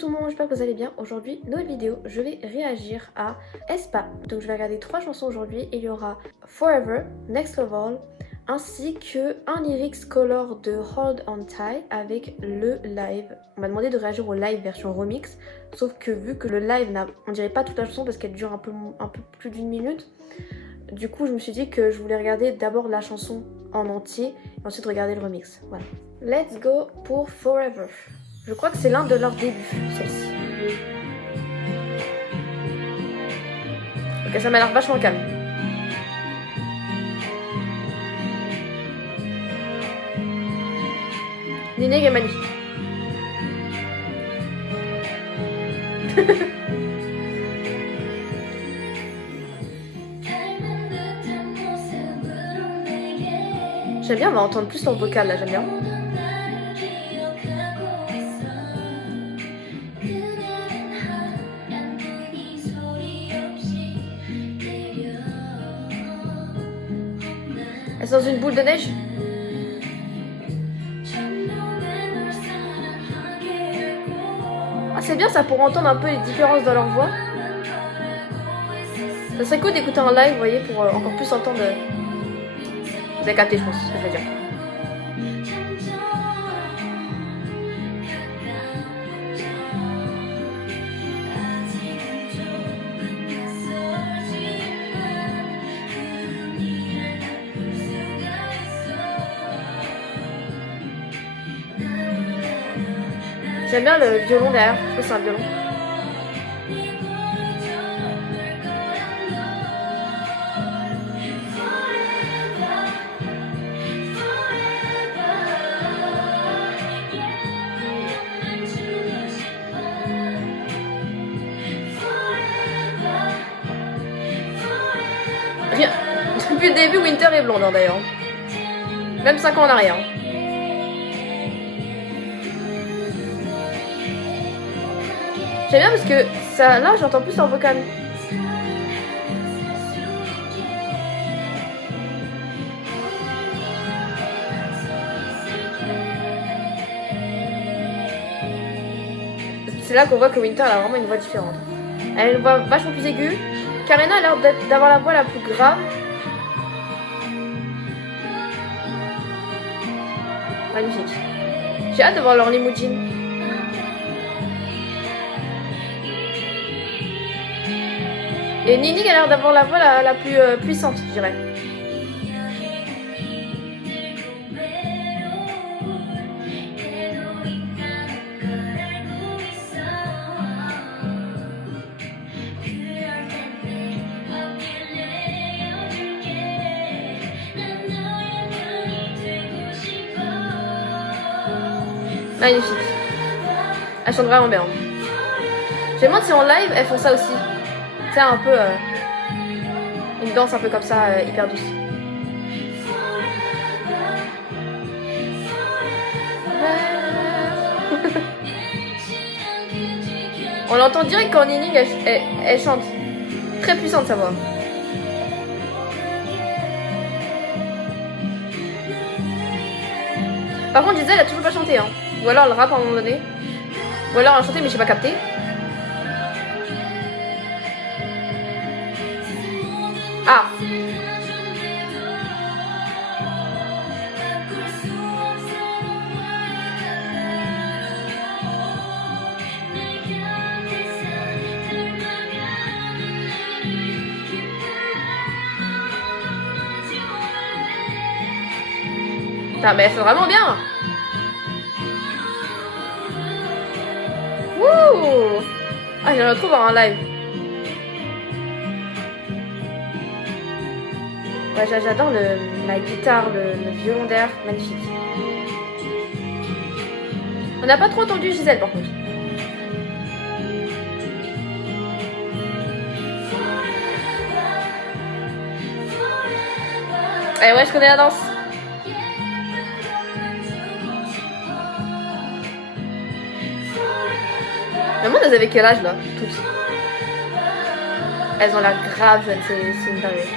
tout le monde, j'espère que vous allez bien. Aujourd'hui, nouvelle vidéo, je vais réagir à aespa. Donc je vais regarder 3 chansons aujourd'hui. Il y aura Forever, Next Level, ainsi que un lyrics color de Hold on Tight avec le live. On m'a demandé de réagir au live version remix, sauf que vu que le live n'a, on dirait pas toute la chanson parce qu'elle dure un peu plus d'une minute, du coup je me suis dit que je voulais regarder d'abord la chanson en entier et ensuite regarder le remix. Voilà. Let's go pour Forever. Je crois que c'est l'un de leurs débuts, celle-ci. Ok, ça m'a l'air vachement calme. Ninig est magnifique. J'aime bien, on va entendre plus leur vocal là, j'aime bien. Elle est dans une boule de neige. Ah, c'est bien ça pour entendre un peu les différences dans leur voix. Ça serait cool d'écouter en live, vous voyez, pour encore plus entendre. Vous avez capté, je pense, ce que je veux dire. J'aime bien le violon derrière, je trouve que c'est un violon. Rien. Depuis le début, Winter est blonde hein, d'ailleurs. Même 5 ans en arrière. J'aime bien parce que ça, là j'entends plus en vocal. C'est là qu'on voit que Winter elle a vraiment une voix différente. Elle a une voix vachement plus aiguë. Karena a l'air d'avoir la voix la plus grave. Magnifique. J'ai hâte de voir leur limousine. Et Ninig a l'air d'avoir la voix la plus puissante, je dirais. Magnifique. Elle chante vraiment bien. Je me demande si en live elles font ça aussi. C'est un peu une danse un peu comme ça, hyper douce. On l'entend direct quand Nining elle chante. Très puissante sa voix. Par contre, Gisèle elle a toujours pas chanté. Hein. Ou alors elle rappe à un moment donné. Ou alors elle a chanté mais j'ai pas capté. Ah. Putain, mais elle fait vraiment bien. Wouh. Ah, je le retrouve en live. Ouais, j'adore la guitare, le violon d'air, magnifique. On n'a pas trop entendu Gisèle par contre. Eh ouais, je connais la danse. Mais moi, elles avaient quel âge là, toutes? Elles ont l'air grave jeunes, c'est une dinguerie.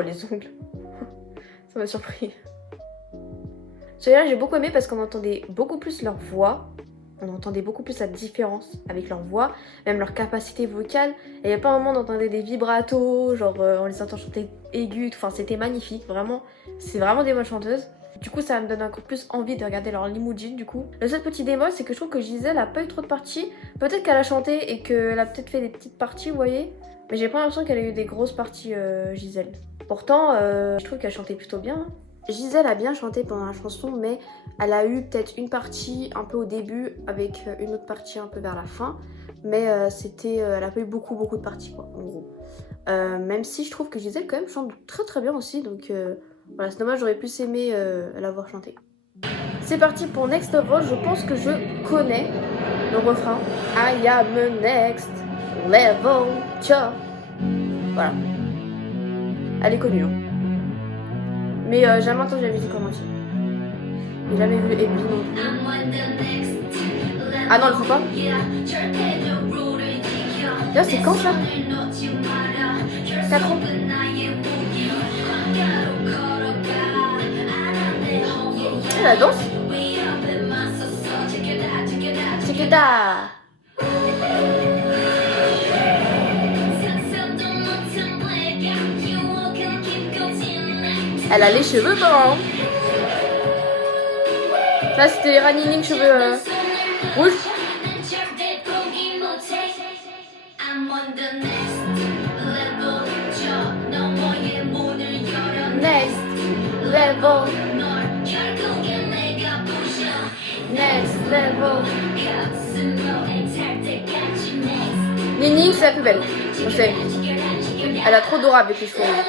Oh les ongles. Ça m'a surpris. Celui-là j'ai beaucoup aimé parce qu'on entendait beaucoup plus leur voix. On entendait beaucoup plus la différence avec leur voix, même leur capacité vocale. Et il n'y a pas un moment on entendait des vibratos, genre on les entend chanter aigus, enfin c'était magnifique, vraiment. C'est vraiment des bonnes chanteuses. Du coup ça me donne encore plus envie de regarder leur limousine du coup. Le seul petit bémol c'est que je trouve que Giselle a pas eu trop de parties. Peut-être qu'elle a chanté et qu'elle a peut-être fait des petites parties, vous voyez. Mais j'ai pas l'impression qu'elle a eu des grosses parties Giselle. Pourtant je trouve qu'elle chantait plutôt bien. Giselle a bien chanté pendant la chanson, mais elle a eu peut-être une partie un peu au début avec une autre partie un peu vers la fin. Mais elle a pas eu beaucoup de parties quoi, en gros. Même si je trouve que Giselle quand même chante très très bien aussi, donc voilà, c'est dommage, j'aurais plus aimé l'avoir chanté. C'est parti pour Next Level, je pense que je connais le refrain. I am a next level, tcha. Voilà. Elle est connue, hein. Mais jamais entendu la musique en entier. J'ai jamais vu Ebi non plus. Ah non, elle le faut pas. Là, c'est quand ça 4 ans. Et la danse. Chiquita. Elle a les cheveux blancs. Ça c'était Rani cheveux rouges. Next level. Next level. Nining c'est la plus belle. On sait. Elle a trop d'aura avec les cheveux rouges.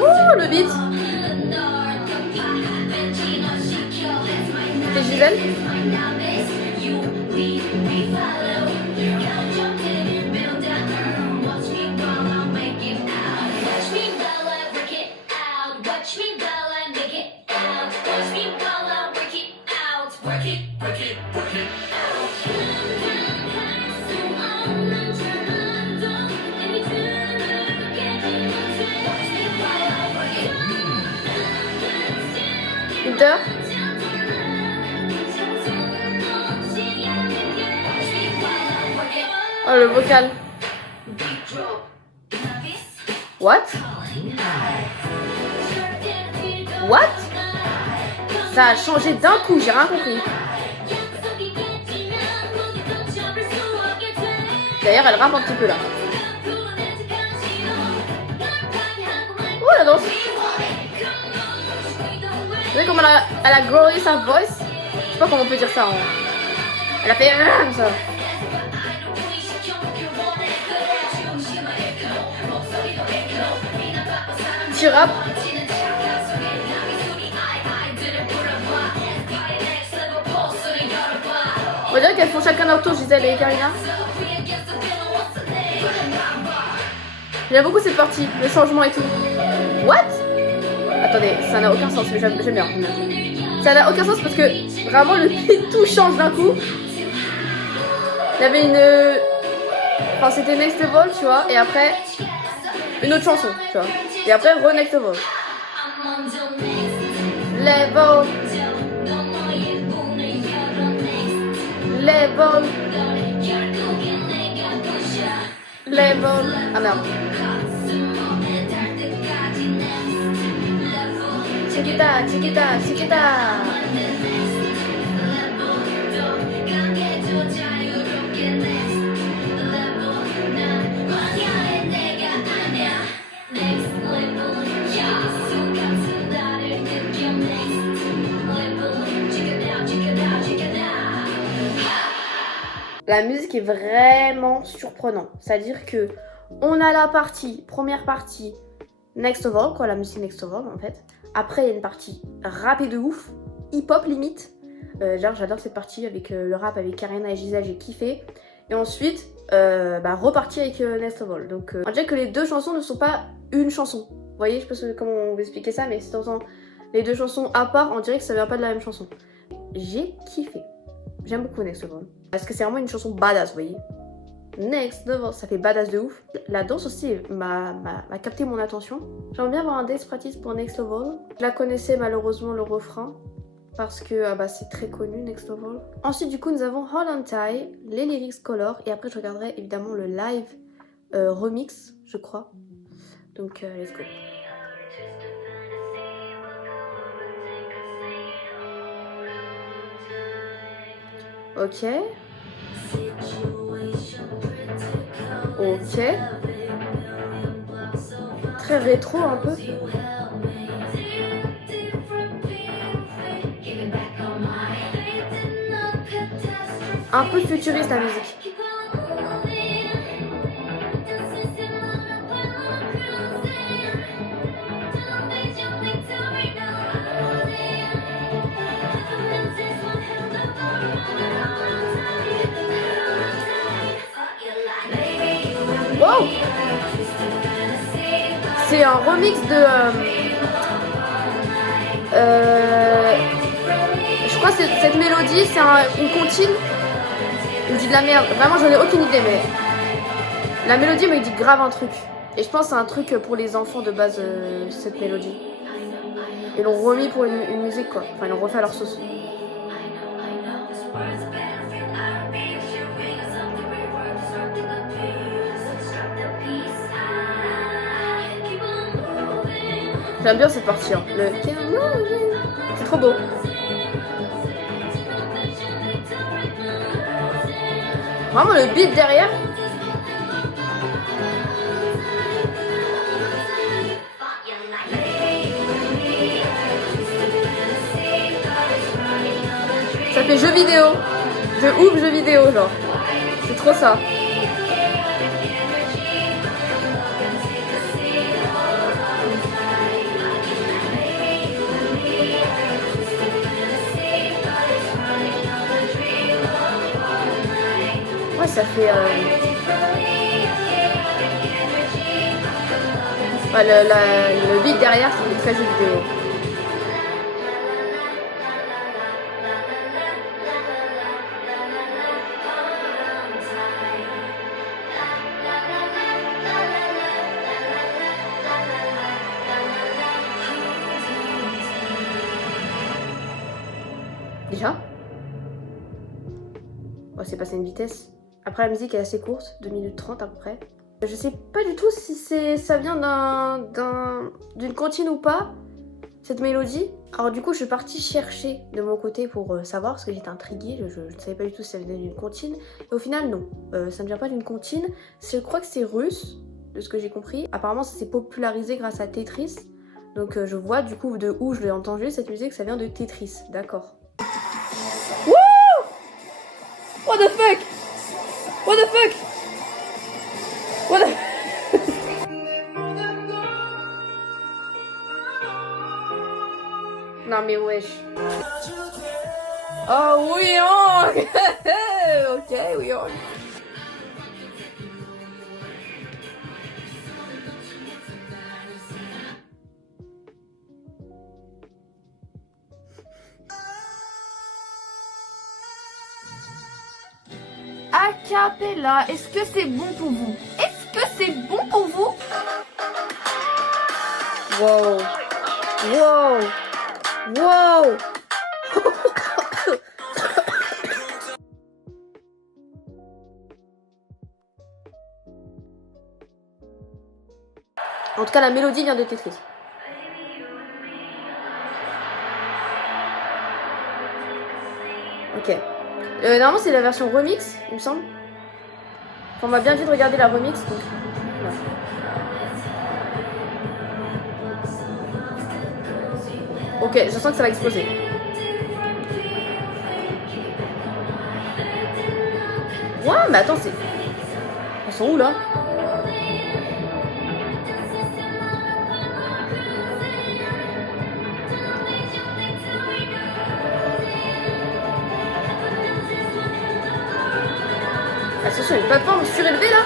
Ouh, le beat. C'est Giselle. Winter. Oh le vocal. What? What? Ça a changé d'un coup, j'ai rien compris. D'ailleurs elle rappe un petit peu là. Oh la danse. Vous voyez comment elle a growé sa voice? Je sais pas comment on peut dire ça. Elle a fait comme ça. Tu rap. On va dire qu'elles font chacun leur tour, Giselle et Karina. J'aime beaucoup cette partie, le changement et tout. What? Attendez, ça n'a aucun sens, mais j'aime bien. Ça n'a aucun sens parce que vraiment le beat tout change d'un coup. Il y avait une... Enfin c'était Next Level, tu vois, et après une autre chanson, tu vois. Et après Next Level. Level. Level. Level. Ah merde. Chiquita, chiquita, chiquita. La musique est vraiment surprenante. C'est-à-dire que on a la première partie Next Level, quoi, la musique Next Level en fait. Après, il y a une partie rappée de ouf, hip-hop limite. Genre, j'adore cette partie avec le rap avec Karina et Gisèle, j'ai kiffé. Et ensuite, repartir avec Next Level. Donc, on dirait que les deux chansons ne sont pas une chanson. Vous voyez, je sais pas comment on va expliquer ça, mais c'est dans Les deux chansons à part, on dirait que ça vient pas de la même chanson. J'ai kiffé. J'aime beaucoup Next Level. Parce que c'est vraiment une chanson badass, vous voyez. Next Level, ça fait badass de ouf. La danse aussi m'a capté mon attention. J'aimerais bien avoir un dance practice pour Next Level. Je la connaissais malheureusement le refrain. Parce que c'est très connu Next Level. Ensuite du coup nous avons Hold on Tight, les lyrics color. Et après je regarderai évidemment le live remix, je crois. Donc let's go. Ok. Ok. Très rétro un peu. Un peu futuriste la musique. Wow! C'est un remix de... je crois que cette mélodie, c'est une comptine. Je me dis de la merde. Vraiment, j'en ai aucune idée, mais... La mélodie me dit grave un truc. Et je pense que c'est un truc pour les enfants de base, cette mélodie. Ils l'ont remis pour une musique, quoi. Enfin, ils l'ont refait à leur sauce. J'aime bien cette partie, hein. C'est trop beau. Vraiment le beat derrière. Ça fait jeu vidéo. De ouf jeu vidéo genre. C'est trop ça. Ouais, ça fait... le beat derrière, ça fait très jeu vidéo. Déjà oh, c'est passé une vitesse. Après la musique est assez courte, 2 minutes 30 à peu près. Je sais pas du tout si ça vient d'une comptine ou pas, cette mélodie. Alors du coup je suis partie chercher de mon côté pour savoir, parce que j'étais intriguée, je ne savais pas du tout si ça venait d'une comptine. Et au final non, ça ne vient pas d'une comptine. Je crois que c'est russe, de ce que j'ai compris. Apparemment ça s'est popularisé grâce à Tetris. Donc je vois du coup de où je l'ai entendu cette musique, ça vient de Tetris, d'accord. What the fuck? What the fuck? What the... Non mais wesh. Oh oui, oh. Ok, oui, oh. A cappella, est-ce que c'est bon pour vous? Est-ce que c'est bon pour vous? Wow. Wow. Wow. En tout cas, la mélodie vient de Tetris. Ok. Normalement, c'est la version remix, il me semble. Enfin, on m'a bien dit de regarder la remix, donc... Ok, je sens que ça va exploser. Ouais, mais attends, c'est... Elles sont où, là? Attention, une plateforme surélevée là.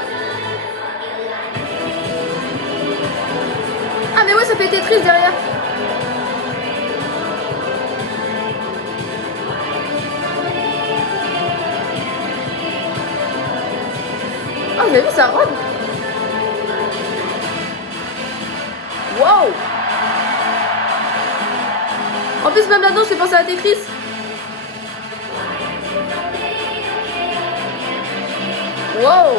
Ah mais ouais, ça fait Tetris derrière. Oh, vous avez vu sa robe? Wow! En plus, même là-dedans, je fais penser à Tetris. Wow!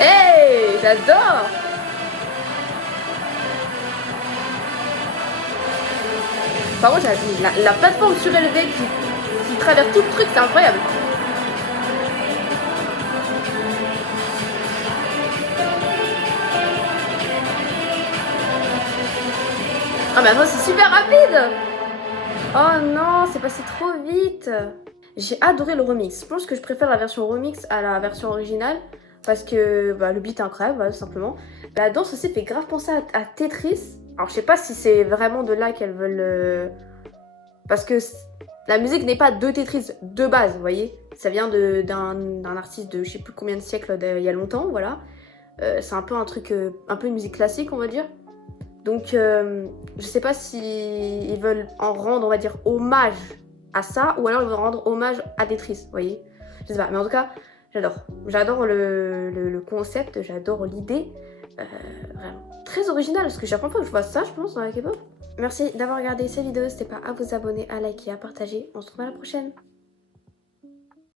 Hey, j'adore! Par contre, la plateforme surélevée qui traverse tout le truc, c'est incroyable. Ah mais attends, c'est super rapide! Oh non, c'est passé trop vite! J'ai adoré le remix. Je pense que je préfère la version remix à la version originale parce que bah, le beat est incroyable, voilà, tout simplement. La danse aussi fait grave penser à Tetris. Alors je sais pas si c'est vraiment de là qu'elles veulent... Parce que la musique n'est pas de Tetris de base, vous voyez. Ça vient d'un artiste de je sais plus combien de siècles il y a longtemps, voilà. C'est un peu un truc, un peu une musique classique, on va dire. Donc je sais pas si ils veulent en rendre, on va dire, hommage à ça, ou alors ils veulent rendre hommage à Tetris, vous voyez. Je sais pas, mais en tout cas, j'adore. J'adore le concept, j'adore l'idée. Vraiment très original, parce que c'est la première fois que je vois ça, je pense, dans la K-pop. Merci d'avoir regardé cette vidéo, n'hésitez pas à vous abonner, à liker, à partager. On se retrouve à la prochaine.